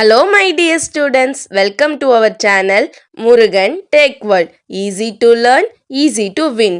Hello my dear students, welcome to our channel Murugan Tech World. Easy to learn, easy to win.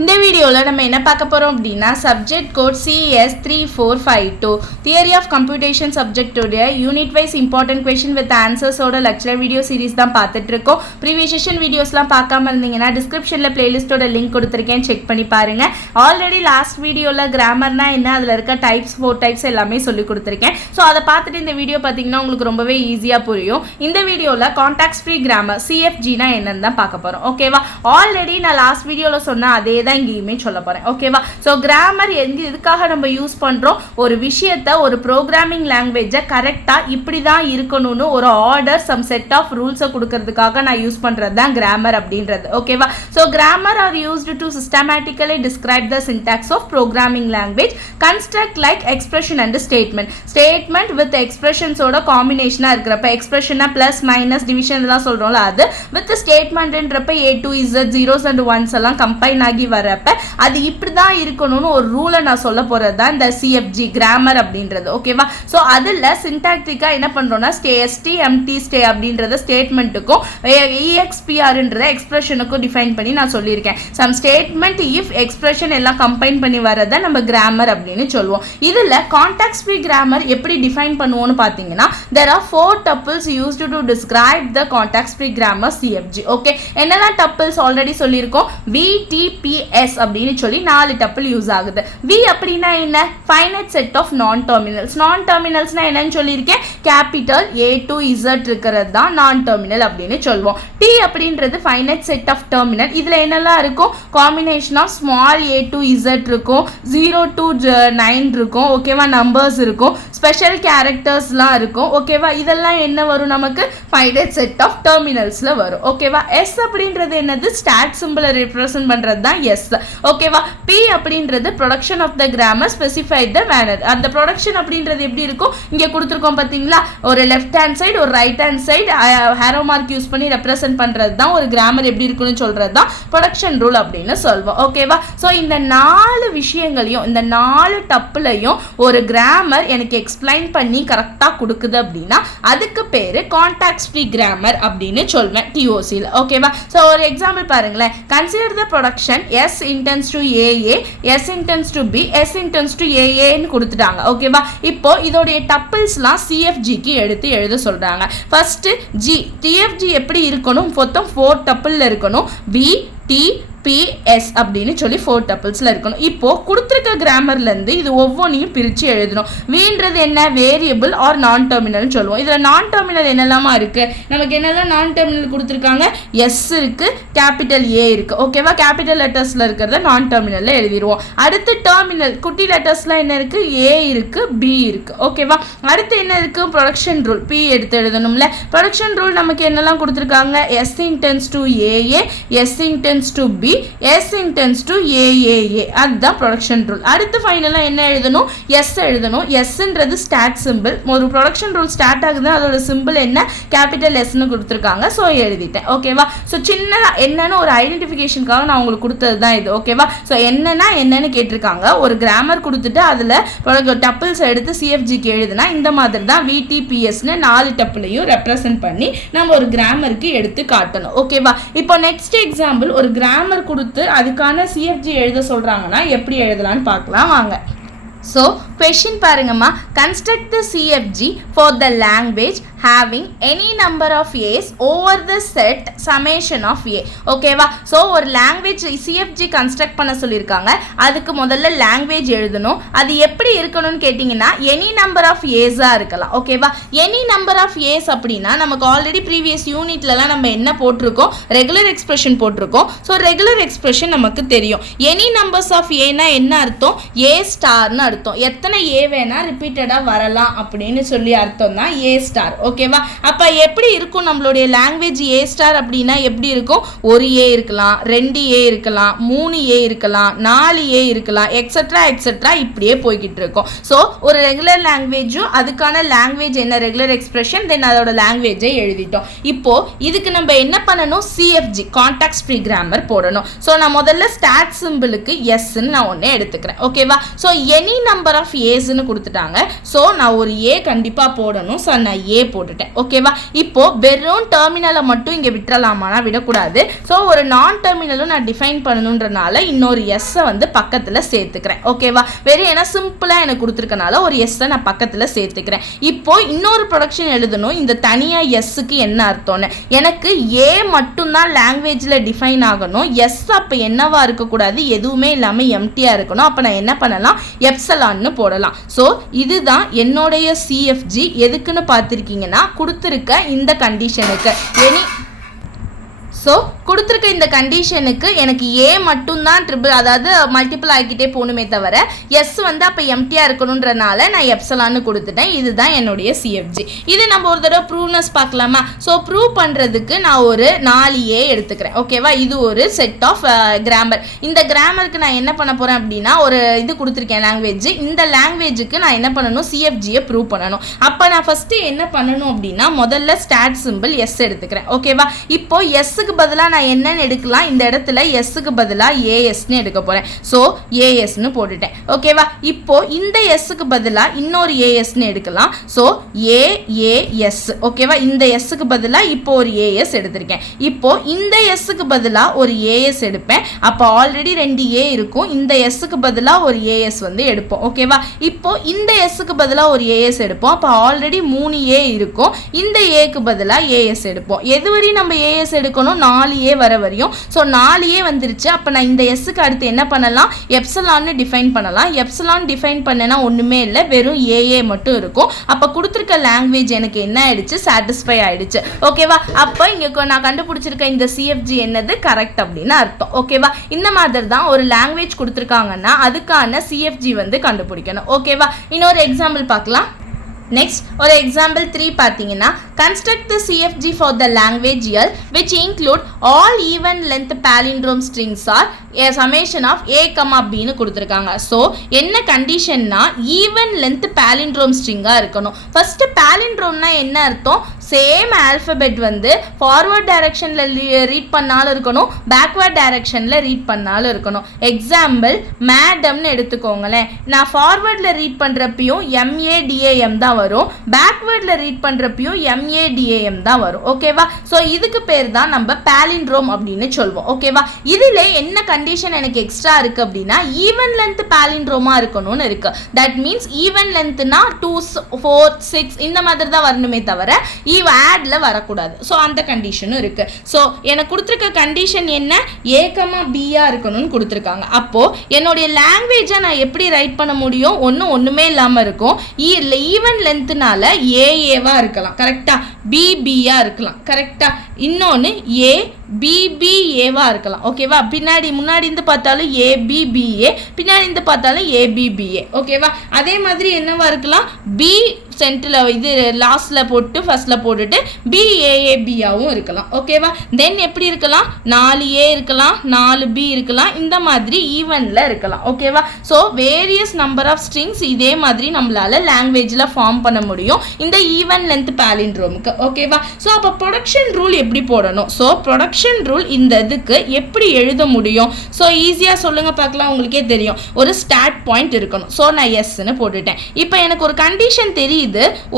இந்த வீடியோவில் நம்ம என்ன பார்க்க போகிறோம் அப்படின்னா subject code CS 3452 theory of computation சப்ஜெக்டோடைய unit wise important question with ஆன்சர்ஸோட lecture video series தான் பார்த்துட்டு இருக்கோம். ப்ரீவியஸ் செஷன் வீடியோஸ்லாம் பார்க்காம இருந்தீங்கன்னா டிஸ்கிரிப்ஷனில் பிளேலிஸ்ட்டோட லிங்க் கொடுத்துருக்கேன், செக் பண்ணி பாருங்கள். ஆல்ரெடி லாஸ்ட் வீடியோவில் கிராமர்னா என்ன, அதில் இருக்க டைப்ஸ் 4 டைப்ஸ் எல்லாமே சொல்லி கொடுத்துருக்கேன். ஸோ அதை பார்த்துட்டு இந்த வீடியோ பார்த்தீங்கன்னா உங்களுக்கு ரொம்பவே ஈஸியாக புரியும். இந்த வீடியோவில் கான்டாக்ட் ஃப்ரீ கிராமர் CFGனா என்னன்னு தான் பார்க்க போகிறோம். ஓகேவா, ஆல்ரெடி நான் லாஸ்ட் வீடியோவில் சொன்ன அதே தான் இங்கேயுமே சொல்ல போறேன். ஓகேவா, ஸோ கிராமர் எதுக்காக நம்ம யூஸ் பண்றோம், ஒரு விஷயத்தை ஒரு ப்ரோக்ராமிங் லாங்குவேஜை கரெக்டாக இப்படி தான் இருக்கணும்னு ஒரு ஆர்டர் சம் செட் ஆஃப் ரூல்ஸை கொடுக்கறதுக்காக நான் யூஸ் பண்றது தான் கிராமர் அப்படின்றது. ஓகேவா, so grammar are used to systematically describe the syntax of programming language, construct like expression and statement. Statement with எக்ஸ்பிரஷன்ஸோட காம்பினேஷனாக இருக்கிறப்ப எக்ஸ்பிரஷனா பிளஸ் மைனஸ் டிவிஷன் எல்லாம் சொல்றோம்ல, அது வித் ஸ்டேட்மெண்ட்ன்றப்ப A to Z zeros and ones எல்லாம் கம்பைன் ஆகி வரப்ப அது இப்படி தான் இருக்கணும்னு ஒரு ரூலை நான் சொல்ல போறது தான் இந்த CFG கிராமர் அப்படின்றது. ஓகேவா, ஸோ அதில் சின்டாக்டிக்கா என்ன பண்றோம்னா STMT அப்படின்றத ஸ்டேட்மெண்ட்டுக்கும் EXPRன்றத எக்ஸ்பிரஷனுக்கும் டிஃபைன் பண்ணி நான் சொல்லியிருக்கேன். சம் ஸ்டேட்மெண்ட் இஃப் எக்ஸ்பிரஷன் எல்லாம் கம்பைன் பண்ணி வரதை நம்ம கிராமர் அப்படின்னு சொல்லுவோம். இதில் கான்டாக்ட் ஃப்ரீ கிராமர் எப்படி டிஃபைன் பண்ணுவோம்னு பார்த்தீங்கன்னா there are 4 tuples used to describe the context free grammar CFG. Okay, என்னெல்லாம் டப்பிள்ஸ் ஆல்ரெடி சொல்லியிருக்கோம், VTPS அப்படின்னு சொல்லி 4 டப்பிள் யூஸ் ஆகுது. V அப்படின்னா என்ன, ஃபைனைட் செட் ஆஃப் நான் டெர்மினல்ஸ். நான் டெர்மினல்ஸ்னா என்னன்னு சொல்லியிருக்கேன், கேபிட்டல் A to Z இருக்கிறது தான் நான் டெர்மினல் அப்படின்னு சொல்லுவோம். T அப்படின்றது ஃபைனைட் செட் ஆஃப் டெர்மினல். இதில் என்னெல்லாம் இருக்கும், combination of small A to Z இருக்கும், 0 to 9 இருக்கும். ஓகேவா, நம்பர்ஸ் இருக்கும், ஸ்பெஷல் கேரக்டர்ஸ்லாம் இருக்கும். ஓகேவா, இதெல்லாம் என்ன வரும், நமக்கு ஃபைனைட் செட் ஆஃப் டெர்மினல்ஸ்ல வரும். ஓகேவா, S அப்படின்றது என்னது, ஸ்டாட் சிம்பிளை ரெப்ரசன்ட் பண்றது தான் S. ஓகேவா, P அப்படின்றது production of the grammar specified the manner. அந்த ப்ரொடக்ஷன் அப்படின்றது எப்படி இருக்கும், இங்கே கொடுத்துருக்கோம் பார்த்தீங்களா, ஒரு லெஃப்ட் ஹேண்ட் சைடு ஒரு right hand side arrow mark use பண்ணி ரெப்ரசன்ட் பண்றது தான் ஒரு கிராமர் எப்படி இருக்குன்னு சொல்றது தான் ப்ரொடக்ஷன் ரூல் அப்படின்னு சொல்வோம். ஓகேவா, ஸோ இந்த 4 விஷயங்களையும் இந்த 4 டப்புலையும் ஒரு கிராமர் எனக்கு எக்ஸ்பிளைன் பண்ணி கரெக்டாக கொடுக்குது அப்படின்னா அதுக்கு பேர் கான்டாக்ட் ஃப்ரீ கிராமர் அப்படின்னு சொல்வேன் TOCல. ஓகேவா, ஸோ ஒரு எக்ஸாம்பிள் பாருங்களேன், consider the production S intends to AA, S intends to B, S intends to AA ன்னு கொடுத்துட்டாங்க. ஓகேவா, இப்போ இதோடைய டப்பிள்ஸ்லாம் CFGக்கு எடுத்து எழுத சொல்றாங்க. ஃபர்ஸ்ட் G, TFG எப்படி இருக்கணும், மொத்தம் 4 டப்பிள்ல இருக்கணும். V T PS அப்படின்னு சொல்லி 4 டப்பிள்ஸ்ல இருக்கணும். இப்போ கொடுத்துருக்க கிராமர்ல இருந்து இது ஒவ்வொன்றையும் பிரிச்சு எழுதணும். வீன்றது என்ன, வேரியபிள் ஆர் நான் டெர்மினல் சொல்லுவோம். இதுல நான் டெர்மினல் என்னெல்லாமா இருக்கு, நமக்கு என்னெல்லாம் நான் டெர்மினல் கொடுத்துருக்காங்க, S இருக்கு, கேபிட்டல் A இருக்கு. ஓகேவா, கேபிட்டல் லெட்டர்ஸ்ல இருக்கிறத நான் டெர்மினல்ல எழுதிடுவோம். அடுத்து டெர்மினல் குட்டி லெட்டர்ஸ்ல என்ன இருக்கு, A இருக்கு, B இருக்கு. ஓகேவா, அடுத்து என்ன இருக்கு, ப்ரொடக்ஷன் ரூல் P எடுத்து எழுதணும்ல. ப்ரொடக்ஷன் ரூல் நமக்கு என்னெல்லாம் கொடுத்துருக்காங்க, S intends to AA, S intends to B, S intends to AAA. அதுதான் ப்ரொடக்ஷன் ரூல். அடுத்து ஃபைனலா என்ன எழுதணும், S எழுதணும். Sன்றது ஸ்டாட் சிம்பிள். ஒரு ப்ரொடக்ஷன் ரூல் ஸ்டார்ட் ஆகுதுன்னா அதோட சிம்பிள் என்ன, கேபிட்டல் Sன்னு கொடுத்துருக்காங்க. ஸோ எழுதிட்டேன். ஓகேவா, ஸோ சின்னதா என்னன்னு ஒரு ஐடென்டிஃபிகேஷனுக்காக நான் உங்களுக்கு கொடுத்தது தான் இது. ஓகேவா, ஸோ என்னன்னு கேட்டிருக்காங்க, ஒரு கிராமர் கொடுத்துட்டு அதில் டப்பிள்ஸ் எடுத்து CFGக்கு எழுதுனா இந்த மாதிரி தான் VTPSன்னு 4 டப்பிளையும் ரெப்ரசன்ட் பண்ணி நம்ம ஒரு கிராமருக்கு எடுத்து காட்டணும். ஓகேவா, இப்போ நெக்ஸ்ட் எக்ஸாம்பிள், ஒரு கிராமர் கொடுத்து அதுக்கான CFG எழுத சொல்றாங்கன்னா எப்படி எழுதலாம்னு பார்க்கலாம் வாங்க. ஸோ கொஷின் பாருங்கம்மா, construct the CFG for the language having any number of A's over the set summation of A. ஓகேவா, ஸோ ஒரு லாங்குவேஜ் CFG கன்ஸ்ட்ரக்ட் பண்ண சொல்லியிருக்காங்க. அதுக்கு முதல்ல லாங்குவேஜ் எழுதணும். அது எப்படி இருக்கணும்னு கேட்டிங்கன்னா எனி நம்பர் ஆஃப் ஏஸாக இருக்கலாம். ஓகேவா, எனி நம்பர் ஆஃப் ஏஸ் அப்படின்னா நமக்கு ஆல்ரெடி ப்ரீவியஸ் யூனிட்லலாம் நம்ம என்ன போட்டிருக்கோம், ரெகுலர் எக்ஸ்பிரஷன் போட்டிருக்கோம். ஸோ ரெகுலர் எக்ஸ்பிரஷன் நமக்கு தெரியும். எனி நம்பர்ஸ் ஆஃப் ஏனா என்ன அர்த்தம், A ஸ்டார்னு அர்த்தம். எத்தனை A வேணா ரிப்பீட்டடாக வரலாம் அப்படின்னு சொல்லி அர்த்தம் தான் A ஸ்டார். ஓகேவா, அப்ப எப்படி இருக்கும் நம்மளுடைய லாங்குவேஜ் A ஸ்டார் அப்படின்னா எப்படி இருக்கும், ஒரு A இருக்கலாம், 2 A இருக்கலாம், 3 A இருக்கலாம், 4 A இருக்கலாம், எக்ஸெட்ரா எக்ஸெட்ரா இப்படியே போய்கிட்டு இருக்கும். ஸோ ஒரு ரெகுலர் லாங்குவேஜும் அதுக்கான லாங்குவேஜ் என்ன, ரெகுலர் எக்ஸ்பிரஷன், தென் அதோட லாங்குவேஜை எழுதிட்டோம். இப்போ இதுக்கு நம்ம என்ன பண்ணணும், CFG கான்டாக்ட் ஃப்ரீ கிராமர் போடணும். ஸோ நான் முதல்ல ஸ்டாட் சிம்பிளுக்கு Sன்னு நான் ஒன்னே எடுத்துக்கிறேன். ஓகேவா, ஸோ எனி நம்பர் ஆஃப் ஏஸ்ன்னு கொடுத்துட்டாங்க. ஸோ நான் ஒரு ஏ கண்டிப்பாக போடணும். ஸோ நான் ஏ போட்டுட்டேன். ஓகேவா? இப்போ வெறும் டெர்மினலை மட்டும் இங்கே விட்டுறலாமானா விடக்கூடாது. ஸோ ஒரு நான் டெர்மினலும் நான் டிஃபைன் பண்ணணுன்றனால இன்னொரு எஸ்ஸை வந்து பக்கத்தில் சேர்த்துக்கிறேன். ஓகேவா? வெறும் ஏன்னா சிம்பிளாக எனக்கு கொடுத்துருக்கனால ஒரு எஸ்ஸை நான் பக்கத்தில் சேர்த்துக்கிறேன். இப்போ இன்னொரு ப்ரொடக்ஷன் எழுதணும். இந்த தனியாக எஸ்ஸுக்கு என்ன அர்த்தம்னு எனக்கு ஏ மட்டும்தான் லாங்குவேஜில் டிஃபைன் ஆகணும். எஸ் அப்போ என்னவா இருக்கக்கூடாது, எதுவுமே இல்லாமல் எம்டியாக இருக்கணும். அப்போ நான் என்ன பண்ணலாம், எப்சலான்னு போடலாம். ஸோ இதுதான் என்னுடைய சிஎஃப்ஜி. எதுக்குன்னு பார்த்துருக்கீங்கன்னா கொடுத்துருக்க இந்த கண்டிஷனுக்கு ஸோ கொடுத்துருக்க இந்த கண்டிஷனுக்கு எனக்கு ஏ மட்டும்தான் அதாவது மல்டிபிள் ஆகிக்கிட்டே போகணுமே தவிர எஸ் வந்து அப்போ எம்டியாக இருக்கணுன்றனால நான் எப்சலான்னு கொடுத்துட்டேன். இதுதான் என்னுடைய சிஎஃப்ஜி. இது நம்ம ஒரு தடவை ப்ரூவ்னஸ் பார்க்கலாமா? ஸோ ப்ரூவ் பண்ணுறதுக்கு நான் ஒரு 4A எடுத்துக்கிறேன். ஓகேவா? இது ஒரு செட் ஆஃப் கிராமர். இந்த கிராமருக்கு நான் என்ன பண்ண போகிறேன் அப்படின்னா ஒரு இது கொடுத்துருக்கேன் லாங்குவேஜ். இந்த லாங்குவேஜுக்கு நான் என்ன பண்ணணும், சிஎஃப்ஜியை ப்ரூவ் பண்ணணும். அப்போ நான் ஃபஸ்ட்டு என்ன பண்ணணும் அப்படின்னா முதல்ல ஸ்டாட் சிம்பிள் எஸ் எடுத்துக்கிறேன். ஓகேவா? இப்போ எஸ்ஸுக்கு பதிலாக நான் என்னன்னு எடுக்கலாம், இந்த இடத்துல எஸ்ஸுக்கு பதிலாக ஏஎஸ்ன்னு எடுக்க போகிறேன். ஸோ ஏஎஸ்ன்னு போட்டுட்டேன். ஓகேவா? இப்போ இந்த எஸ்ஸுக்கு பதிலாக இன்னொரு ஏஎஸ்ன்னு எடுக்கலாம். So AAS. ஓகேவா? இந்த எஸ்ஸுக்கு பதிலாக இப்போ ஒரு ஏஎஸ் எடுத்திருக்கேன். இப்போ இந்த எஸ்ஸுக்கு பதிலாக ஒரு ஏஎஸ் எடுப்பேன். அப்போ ஆல்ரெடி 2 ஏ இருக்கும். இந்த எஸ்ஸுக்கு பதிலாக ஒரு ஏஎஸ் வந்து எடுப்போம். ஓகேவா? இப்போ இந்த எஸ்ஸுக்கு பதிலாக ஒரு ஏஎஸ் எடுப்போம். அப்போ ஆல்ரெடி 3 ஏ இருக்கும். இந்த ஏக்கு பதிலாக ஏஎஸ் எடுப்போம். எதுவரையும் நம்ம ஏஎஸ் எடுக்கணும், 4A வர வரையும். ஸோ 4A வந்துருச்சு. அப்போ நான் இந்த எஸ்ஸுக்கு அடுத்து என்ன பண்ணலாம், எப்சலான்னு டிஃபைன் பண்ணலாம். எப்சலான் டிஃபைன் பண்ணனா ஒன்றுமே இல்லை, வெறும் ஏஏ மட்டும் இருக்கும். அப்போ கொடுத்துருக்க லாங்குவேஜ் எனக்கு என்ன ஆயிடுச்சு, சாட்டிஸ்ஃபை ஆயிடுச்சு. ஓகேவா? அப்போ இங்கே நான் கண்டுபிடிச்சிருக்க இந்த சிஎஃப்ஜி என்னது, கரெக்ட் அப்படின்னு அர்த்தம். ஓகேவா? இந்த மாதிரி தான் ஒரு லாங்குவேஜ் கொடுத்துருக்காங்கன்னா அதுக்கான சிஎஃப்ஜி வந்து கண்டுபிடிக்கணும். ஓகேவா? இன்னொரு எக்ஸாம்பிள் பார்க்கலாம். நெக்ஸ்ட் ஒரு எக்ஸாம்பிள் 3 பார்த்தீங்கன்னா construct the CFG for the language L which include all even length palindrome strings are a summation of a, bன்னு கொடுத்துருக்காங்க. ஸோ என்ன கண்டிஷன்னா ஈவன் லென்த் palindrome ஸ்ட்ரிங்காக இருக்கணும். ஃபர்ஸ்ட் palindromeனா என்ன அர்த்தம், சேம் ஆல்ஃபபெட் வந்து ஃபார்வர்ட் டைரக்ஷனில் ரீட் பண்ணாலும் இருக்கணும், பேக்வர்ட் டைரக்ஷனில் ரீட் பண்ணாலும் இருக்கணும். எக்ஸாம்பிள் மேடம்னு எடுத்துக்கோங்களேன். நான் ஃபார்வர்டில் ரீட் பண்ணுறப்பையும் MADAM தான் வரும், பேக்வர்டில் ரீட் பண்ணுறப்பையும் MADAM தான் வரும். ஓகேவா? ஸோ இதுக்கு பேர் தான் நம்ம palindrome அப்படின்னு சொல்வோம். ஓகேவா? இதில் என்ன கண்டிஷன் எனக்கு எக்ஸ்ட்ரா இருக்குது அப்படின்னா ஈவன் லென்த் palindrome இருக்கணும்னு இருக்கு. தட் மீன்ஸ் ஈவன் லென்த்னா 2, 4, 6 இந்த மாதிரி தான் வரணுமே தவிர ஆட்ல வரக்கூடாது. ஸோ அந்த கண்டிஷனும் இருக்கு. ஸோ எனக்கு கொடுத்துருக்க கண்டிஷன் என்ன, A, B இருக்கணும்னு கொடுத்துருக்காங்க. அப்போ என்னுடைய லாங்குவேஜை நான் எப்படி ரைட் பண்ண முடியும், ஒன்றுமே இல்லாமல் இருக்கும். ஈவன் லென்த்னால ஏஏவா இருக்கலாம், கரெக்டா, பிபியா இருக்கலாம், கரெக்டா, இன்னொன்று ஏபிபிஏவா இருக்கலாம். ஓகேவா? முன்னாடி இருந்து பார்த்தாலும் ஏபிபிஏ, பின்னாடி இருந்து பார்த்தாலும் ஏபிபிஏ. ஓகேவா? அதே மாதிரி என்னவா இருக்கலாம், பி சென்டரில் இது லாஸ்ட்ல போட்டு ஃபர்ஸ்ட்ல போட்டுட்டு பிஏஏபியாவும் இருக்கலாம். ஓகேவா? தென் எப்படி இருக்கலாம், 4A இருக்கலாம், 4B இருக்கலாம், இந்த மாதிரி ஈவன்ல இருக்கலாம். ஓகேவா? So various number of strings இதே மாதிரி நம்மளால லாங்குவேஜில் ஃபார்ம் பண்ண முடியும் இந்த ஈவன் லென்த் palindromeக்கு. ஓகேவா? ஸோ அப்போ ப்ரொடக்ஷன் ரூல் எப்படி போடணும், ஸோ ப்ரொடக்ஷன் ரூல் இந்த இதுக்கு எப்படி எழுத முடியும், ஸோ ஈஸியாக சொல்லுங்க பார்க்கலாம். உங்களுக்கே தெரியும், ஒரு ஸ்டார்ட் பாயிண்ட் இருக்கணும். ஸோ நான் எஸ்ன்னு போட்டுட்டேன். இப்போ எனக்கு ஒரு கண்டிஷன் தெரியுது,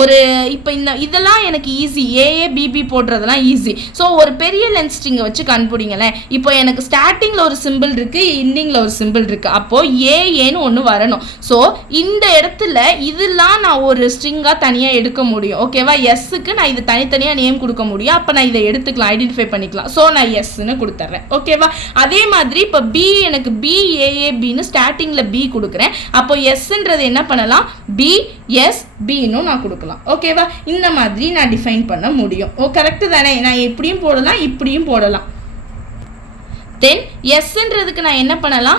ஒரு இப்போ இதெல்லாம் எனக்கு ஈஸி, ஏஏபிபி போடுறதெல்லாம் ஈஸி. ஸோ ஒரு பெரிய லென்த் ஸ்ட்ரிங்கை வச்சு கண்டுபிடிங்களேன். இப்போ எனக்கு ஸ்டார்டிங்கில் ஒரு சிம்பிள் இருக்கு, எண்டிங்கில் ஒரு சிம்பிள் இருக்கு. அப்போ ஏஏன்னு ஒன்று வரணும். ஸோ இந்த இடத்துல இதெல்லாம் நான் ஒரு ஸ்ட்ரிங்காக தனியாக எடுக்க முடியும். ஓகேவா? எஸ்ஸுக்கு நான் இது தனித்தனியாக நேம் கொடுக்க முடியும். அப்போ நான் இதை எடுத்துக்கலாம், ஐடென்டிஃபை பண்ணிக்கலாம். ஸோ நான் எஸ்ன்னு கொடுத்துட்றேன். ஓகேவா? அதே மாதிரி இப்போ பி, எனக்கு பிஏஏபின்னு ஸ்டார்டிங்கில் பி கொடுக்குறேன். அப்போ எஸ்ன்றது என்ன பண்ணலாம், பிஎஸ்பின்னு நான் கொடுக்கலாம். ஓகேவா? இந்த மாதிரி நான் டிஃபைன் பண்ண முடியும். கரெக்டு தானே? நான் எப்படியும் போடலாம், இப்படியும் போடலாம். தென் எஸ்ன்றதுக்கு நான் என்ன பண்ணலாம்,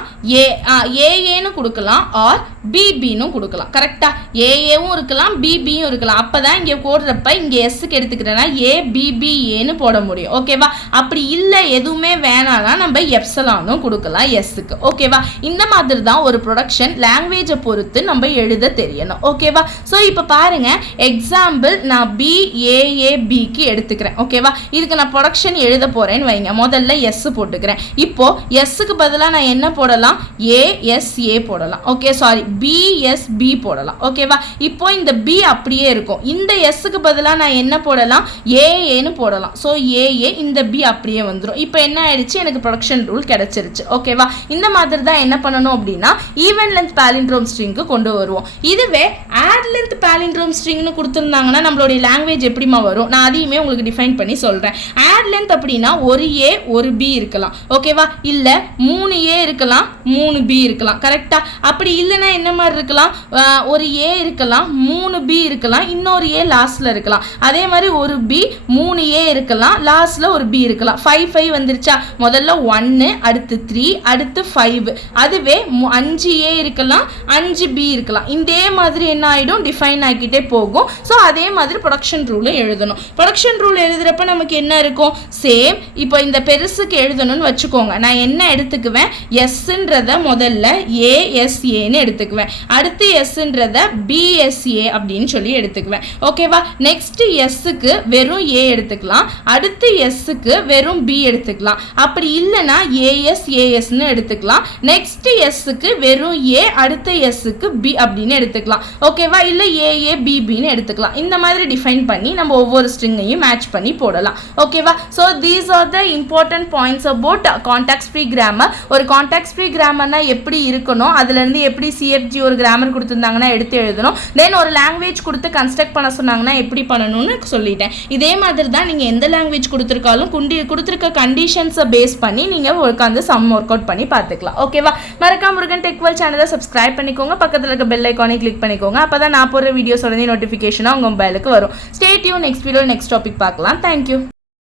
ஏஏன்னு கொடுக்கலாம், ஆர் பிபின்னு கொடுக்கலாம். கரெக்டாக ஏஏவும் இருக்கலாம், பிபியும் இருக்கலாம். அப்போ தான் இங்கே போடுறப்ப இங்கே எஸ்ஸுக்கு எடுத்துக்கிறேன்னா ஏபிபிஏன்னு போட முடியும். ஓகேவா? அப்படி இல்லை எதுவுமே வேணாம்னா நம்ம எப்சலானும் கொடுக்கலாம் எஸ்ஸுக்கு. ஓகேவா? இந்த மாதிரி தான் ஒரு ப்ரொடக்ஷன் லாங்குவேஜை பொறுத்து நம்ம எழுத தெரியணும். ஓகேவா? ஸோ இப்போ பாருங்க, எக்ஸாம்பிள் நான் பிஏஏபிக்கு எடுத்துக்கிறேன். ஓகேவா? இதுக்கு நான் ப்ரொடக்ஷன் எழுத போகிறேன்னு வைங்க. முதல்ல எஸ் போட்டுக்கிறேன். இப்போ எஸ்ஸுக்கு பதிலாக நான் என்ன போடலாம், ஏஎஸ்ஏ போடலாம். ஓகே, சாரி, பிஎஸ்பி போடலாம். ஓகேவா? இப்போ இந்த பி அப்படியே இருக்கும். இந்த எஸ்ஸுக்கு பதிலாக நான் என்ன போடலாம், ஏஏன்னு போடலாம். ஸோ ஏஏ, இந்த பி அப்படியே வந்துடும். இப்போ என்ன ஆயிடுச்சு, எனக்கு ப்ரொடக்ஷன் ரூல் கிடைச்சிருச்சு. ஓகேவா? இந்த மாதிரி தான் என்ன பண்ணணும் அப்படின்னா ஈவன் லென்த் பாலிண்ட்ரோம் ஸ்ட்ரிங்க்கு கொண்டு வருவோம். இதுவே ஆட் லென்த் பாலிண்ட்ரோம் ஸ்ட்ரிங்னு கொடுத்துருந்தாங்கன்னா நம்மளுடைய லாங்குவேஜ் எப்படிமா வரும், நான் அதையுமே உங்களுக்கு டிஃபைன் பண்ணி சொல்கிறேன். ஆட் லென்த் அப்படின்னா ஒரு ஏ ஒரு பி இருக்கலாம். ஓகேவா? இல்லை 3 ஏ இருக்கலாம், 3 பி இருக்கலாம். கரெக்டாக? அப்படி இல்லைன்னா என்ன மாதிரி இருக்கலாம், ஒரு ஏ இருக்கலாம், 3 பி இருக்கலாம், இன்னொரு ஏ லாஸ்ட்டில் இருக்கலாம். அதே மாதிரி ஒரு பி 3 ஏ இருக்கலாம், லாஸ்ட்டில் ஒரு பி இருக்கலாம். 5 வந்துருச்சா, முதல்ல 1, அடுத்து 3, அடுத்து 5. அதுவே 5 ஏ இருக்கலாம், 5 பி இருக்கலாம். இதே மாதிரி என்ன ஆகிடும், டிஃபைன் ஆகிக்கிட்டே போகும். ஸோ அதே மாதிரி ப்ரொடக்ஷன் ரூலும் எழுதணும். ப்ரொடக்ஷன் ரூல் எழுதுறப்ப நமக்கு என்ன இருக்கும், சேம். இப்போ இந்த பெருசுக்கு எழுதணும்னு வச்சுக்கோங்க. நான் என்ன எடுத்துக்குவேன், எஸ்ன்றத முதல்ல ஏஎஸ்ஏன்னு எடுத்துக்குவேன். அடுத்து எஸ்ன்றத பிஎஸ்ஏ அப்படின்னு சொல்லி எடுத்துக்குவேன். ஓகேவா? நெக்ஸ்ட் எஸ்ஸுக்கு வெறும் ஏ எடுத்துக்கலாம், அடுத்து எஸ்ஸுக்கு வெறும் பி எடுத்துக்கலாம். அப்படி இல்லைன்னா ஏஎஸ்ஏஎஸ்ன்னு எடுத்துக்கலாம். நெக்ஸ்ட் எஸ்ஸுக்கு வெறும் ஏ, அடுத்த எஸ்ஸுக்கு பி அப்படின்னு எடுத்துக்கலாம். ஓகேவா? இல்லை ஏஏ பிபின்னு எடுத்துக்கலாம். இந்த மாதிரி டிஃபைன் பண்ணி நம்ம ஒவ்வொரு ஸ்ட்ரிங்கையும் மேட்ச் பண்ணி போடலாம். ஓகேவா? So these are the important points about contact free grammar. ஒரு கான்டாக்ட் ஃப்ரீ கிராமர்னா எப்படி இருக்கணும், அதுலேருந்து எப்படி சிஎஃப்ஜி ஒரு கிராமர் கொடுத்துருந்தாங்கன்னா எடுத்து எழுதணும். தென் ஒரு லாங்குவேஜ் கொடுத்து கன்ஸ்ட்ரக்ட் பண்ண சொன்னாங்கன்னா எப்படி பண்ணணும்னு சொல்லிட்டேன். இதே மாதிரி தான் நீங்கள் எந்த லாங்குவேஜ் கொடுத்துருக்காலும் கொடுத்துருக்க கண்டிஷன்ஸை பேஸ் பண்ணி நீங்கள் உட்காந்து சம் ஒர்க் அவுட் பண்ணி பார்த்துக்கலாம். ஓகேவா? மறக்காம முருகன் டெக் வேர்ல்ட் சேனலை சப்ஸ்கிரைப் பண்ணிக்கோங்க, பக்கத்தில் இருக்க பெல் ஐக்கானை கிளிக் பண்ணிக்கோங்க. அப்போ தான் நான் போடுற வீடியோஸ் உடனே நோட்டிஃபிகேஷனாக உங்கள் மொபைலுக்கு வரும். Stay tune. Next video next topic பார்க்கலாம். தேங்க்யூ.